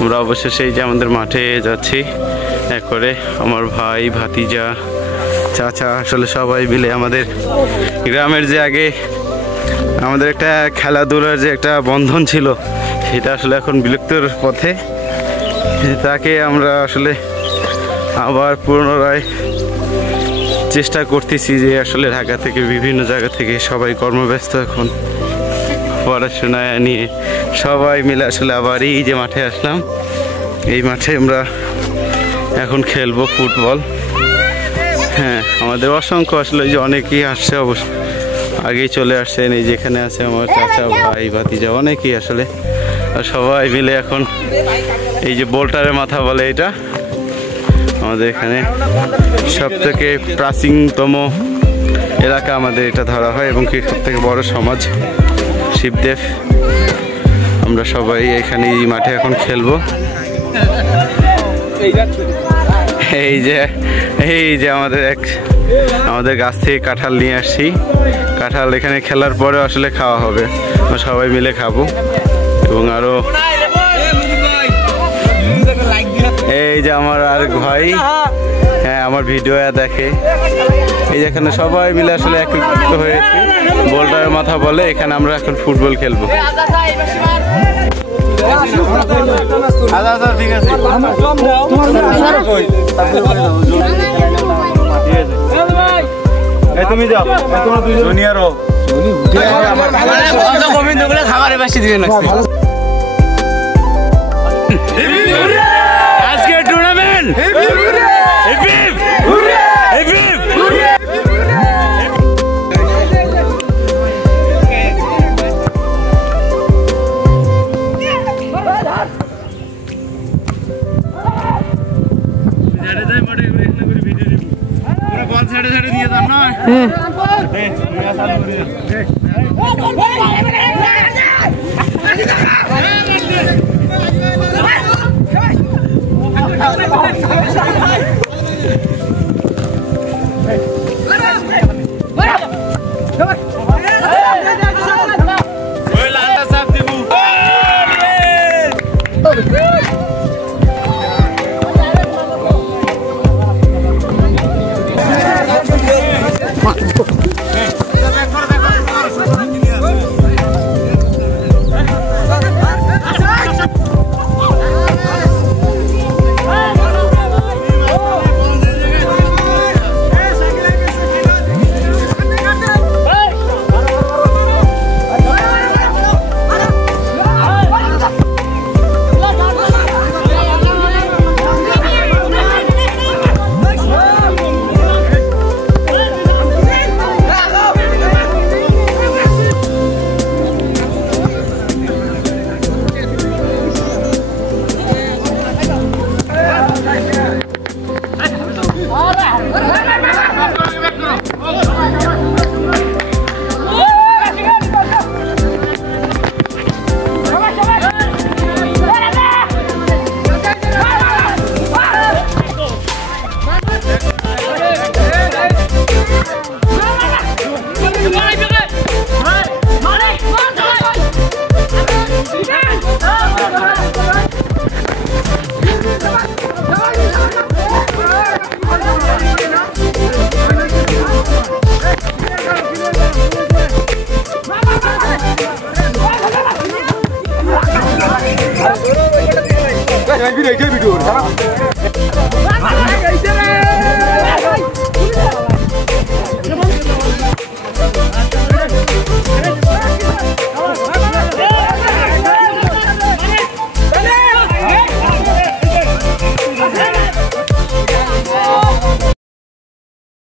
আমরা অবশেষে এই যে আমাদের মাঠে যাচ্ছি এক করে আমার ভাই ভাতিজা চাচা আসলে সবাই মিলে আমাদের গ্রামের যে আগে আমাদের একটা খেলাধুলার যে একটা বন্ধন ছিল সেটা আসলে এখন বিলুপ্তর পথে তাকে আমরা আসলে আবার পুনরায় চেষ্টা করতেছি যে আসলে ঢাকা থেকে বিভিন্ন জায়গা থেকে সবাই কর্মব্যস্ত এখন পড়াশোনা নিয়ে সবাই মিলে আসলে আবার এই যে মাঠে আসলাম এই মাঠে আমরা এখন খেলবো ফুটবল। হ্যাঁ আমাদের অসংখ্য আসলে যে অনেকেই আসছে অবশ্য আগেই চলে আসছেন এই যেখানে আছে আমার চাচা ভাই ভাতিজা অনেকেই আসলে সবাই মিলে এখন এই যে বোল্টারের মাথা বলে এটা আমাদের এখানে সব থেকে প্রাচীনতম এলাকা আমাদের এটা ধরা হয় এবং কি সব থেকে বড় সমাজ শিবদেব আমরা সবাই এখানে এই মাঠে এখন খেলবো। এই যে আমাদের গাছ থেকে কাঁঠাল নিয়ে আসছি কাঁঠাল এখানে খেলার পরে আসলে খাওয়া হবে সবাই মিলে খাবো এবং আরো এই যে আমার আরেক ভাই হ্যাঁ আমার ভিডিও দেখে এই যেখানে সবাই মিলে আসলে একত্রিত হয়েছি বোল্টারের মাথা বলে এখানে আমরা এখন ফুটবল খেলবো। ঠিক আছে তুমি যাও জুনিয়রও খাবারের বাসি দিবেন আজকে টুর্নামেন্ট দিয়ে যান না Video.